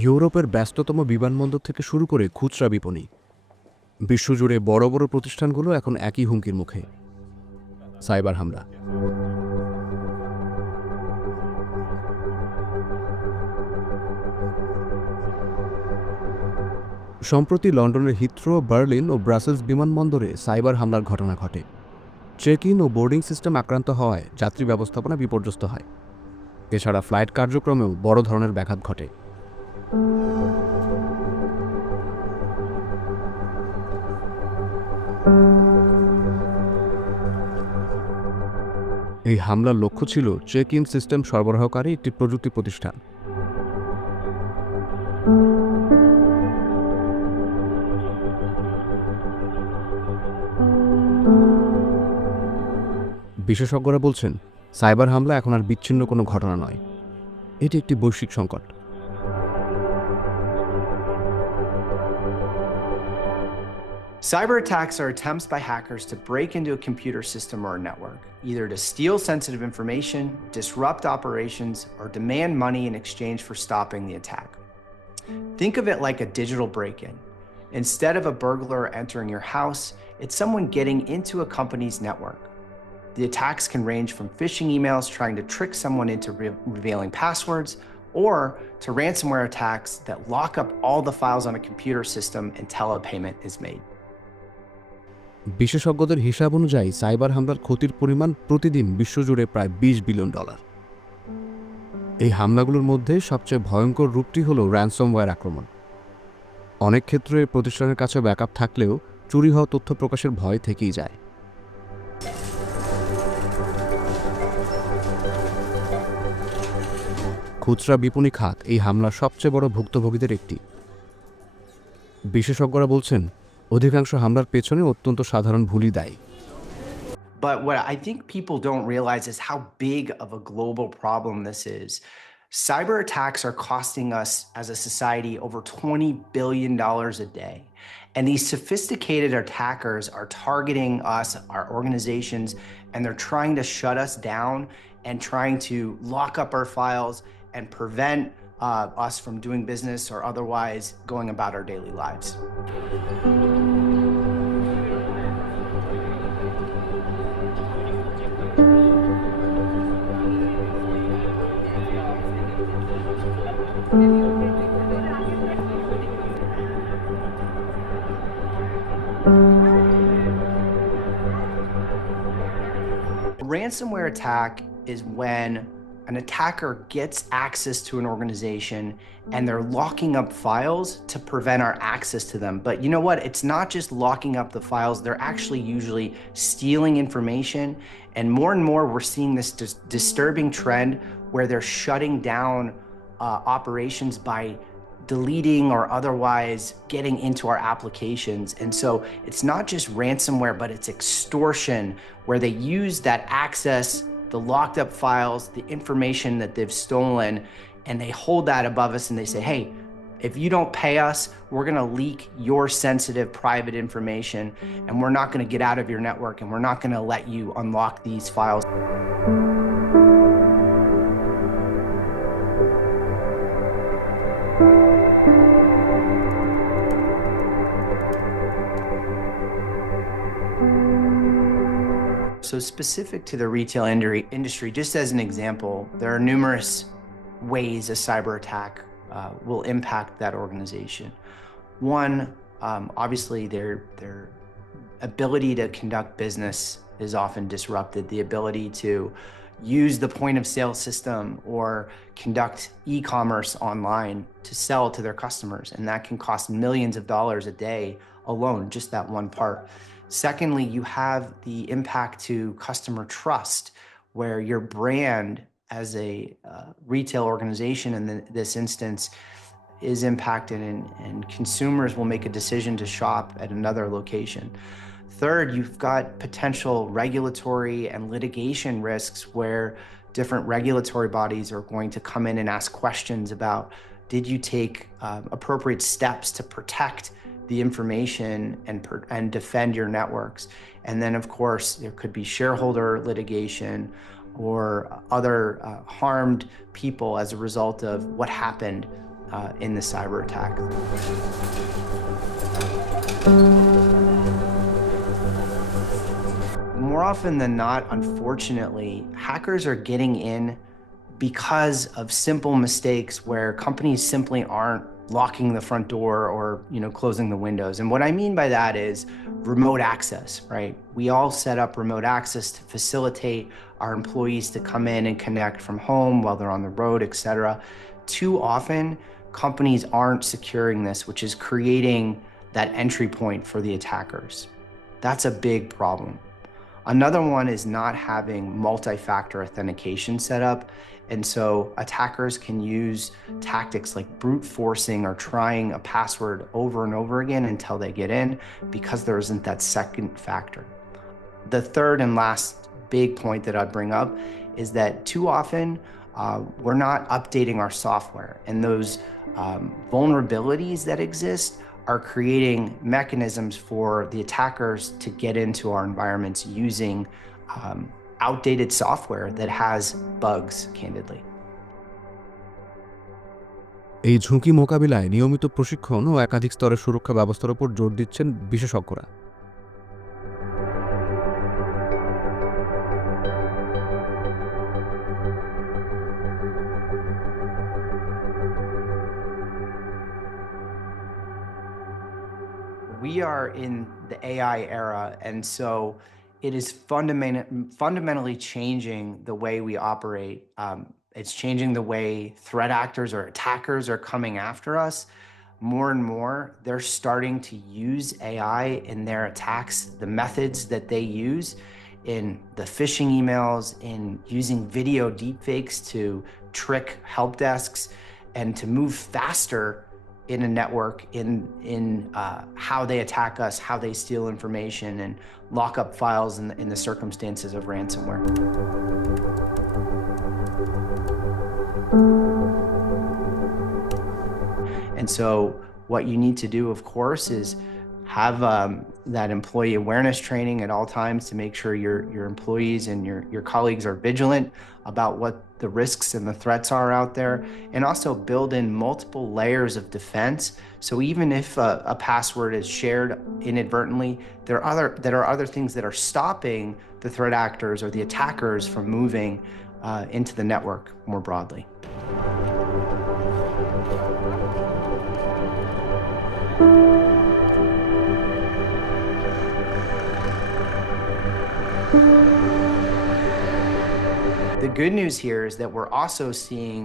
ইউরোপের ব্যস্ততম বিমানবন্দর থেকে শুরু করে খুচরা বিপণি, বিশ্বজুড়ে বড় বড় প্রতিষ্ঠানগুলো এখন একই হুমকির মুখে, সাইবার হামলা। সম্প্রতি লন্ডনের হিথ্রো, বার্লিন ও ব্রাসেলস বিমানবন্দরে সাইবার হামলার ঘটনা ঘটে। চেক ইন ও বোর্ডিং সিস্টেম আক্রান্ত হওয়ায় যাত্রী ব্যবস্থাপনা বিপর্যস্ত হয়। এছাড়া ফ্লাইট কার্যক্রমেও বড় ধরনের ব্যাঘাত ঘটে। এই হামলার লক্ষ্য ছিল চেক ইন সিস্টেম সরবরাহকারী একটি প্রযুক্তি প্রতিষ্ঠান। বিশেষজ্ঞরা বলছেন, সাইবার হামলা এখন আর বিচ্ছিন্ন কোনো ঘটনা নয়, এটি একটি বৈশ্বিক সংকট। Cyberattacks are attempts by hackers to break into a computer system or a network, either to steal sensitive information, disrupt operations, or demand money in exchange for stopping the attack. Think of it like a digital break-in. Instead of a burglar entering your house, it's someone getting into a company's network. The attacks can range from phishing emails trying to trick someone into revealing passwords, or to ransomware attacks that lock up all the files on a computer system until a payment is made. বিশেষজ্ঞদের হিসাব অনুযায়ী cyber হামলার ক্ষতির পরিমাণ প্রতিদিন বিশ্বজুড়ে প্রায় $20 billion. এই হামলাগুলোর মধ্যে সবচেয়ে ভয়ঙ্কর রূপটি হল র্যানসমওয়্যার আক্রমণ। অনেক ক্ষেত্রে প্রতিষ্ঠানের কাছে ব্যাকআপ থাকলেও চুরি হওয়া তথ্য প্রকাশের ভয় থেকেই যায়। খুচরা বিপণি খাত এই হামলার সবচেয়ে বড় ভুক্তভোগীদের একটি। বিশেষজ্ঞরা বলছেন, অধিকাংশ হামলার পেছনে অত্যন্ত সাধারণ ভুলই দায়ী। But what I think people don't realize is how big of a global problem this is. Cyber attacks are costing us as a society over $20 billion a day. And these sophisticated attackers are targeting us, our organizations, and they're trying to shut us down and trying to lock up our files and prevent us from doing business or otherwise going about our daily lives. A ransomware attack is when an attacker gets access to an organization and they're locking up files to prevent our access to them. But you know what? It's not just locking up the files, they're actually usually stealing information. And more we're seeing this disturbing trend where they're shutting down operations by deleting or otherwise getting into our applications. And so it's not just ransomware, but it's extortion where they use that access, the locked up files, the information that they've stolen, and they hold that above us and they say, hey, if you don't pay us, we're gonna leak your sensitive private information and we're not gonna get out of your network and we're not gonna let you unlock these files. So specific to the retail industry, just as an example, there are numerous ways a cyber attack will impact that organization. One, obviously their ability to conduct business is often disrupted. The ability to use the point of sale system or conduct e-commerce online to sell to their customers. And that can cost millions of dollars a day alone, just that one part. Secondly, you have the impact to customer trust, where your brand as a retail organization in this instance is impacted and consumers will make a decision to shop at another location. Third, you've got potential regulatory and litigation risks where different regulatory bodies are going to come in and ask questions about, did you take appropriate steps to protect the information and defend your networks? And then of course, there could be shareholder litigation or other harmed people as a result of what happened in the cyber attack. More often than not, unfortunately, hackers are getting in because of simple mistakes where companies simply aren't locking the front door or closing the windows. And what I mean by that is remote access, right? We all set up remote access to facilitate our employees to come in and connect from home while they're on the road, etc. Too often, companies aren't securing this, which is creating that entry point for the attackers. That's a big problem. Another one is not having multi-factor authentication set up. And so attackers can use tactics like brute forcing or trying a password over and over again until they get in because there isn't that second factor. The third and last big point that I'd bring up is that too often we're not updating our software, and those vulnerabilities that exist are creating mechanisms for the attackers to get into our environments using outdated software that has bugs, candidly. এই ঝুঁকি মোকাবিলায় নিয়মিত প্রশিক্ষণ ও একাধিক স্তরের সুরক্ষা ব্যবস্থার উপর জোর দিচ্ছেন বিশেষজ্ঞরা। We are in the AI era, and so it is fundamentally changing the way we operate. It's changing the way threat actors or attackers are coming after us. More and more, they're starting to use AI in their attacks, the methods that they use in the phishing emails, in using video deepfakes to trick help desks, and to move faster in a network in how they attack us, how they steal information, and lock up files in the circumstances of ransomware. And so what you need to do, of course, is have that employee awareness training at all times to make sure your employees and your colleagues are vigilant about what the risks and the threats are out there, and also build in multiple layers of defense. So even if a password is shared inadvertently, there are other things that are stopping the threat actors or the attackers from moving into the network more broadly. The good news here is that we're also seeing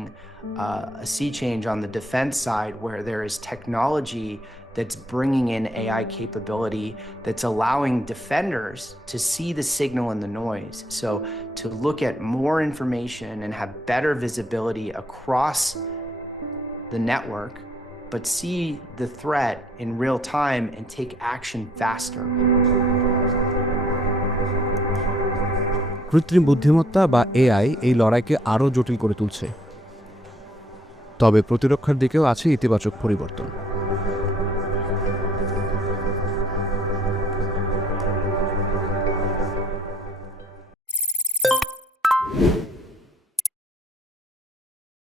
a sea change on the defense side, where there is technology that's bringing in AI capability that's allowing defenders to see the signal and the noise. So to look at more information and have better visibility across the network, but see the threat in real time and take action faster. কৃত্রিম বুদ্ধিমত্তা বা AI এই লড়াইকে আরও জটিল করে তুলছে, তবে প্রতিরক্ষার দিকেও আছে ইতিবাচক পরিবর্তন।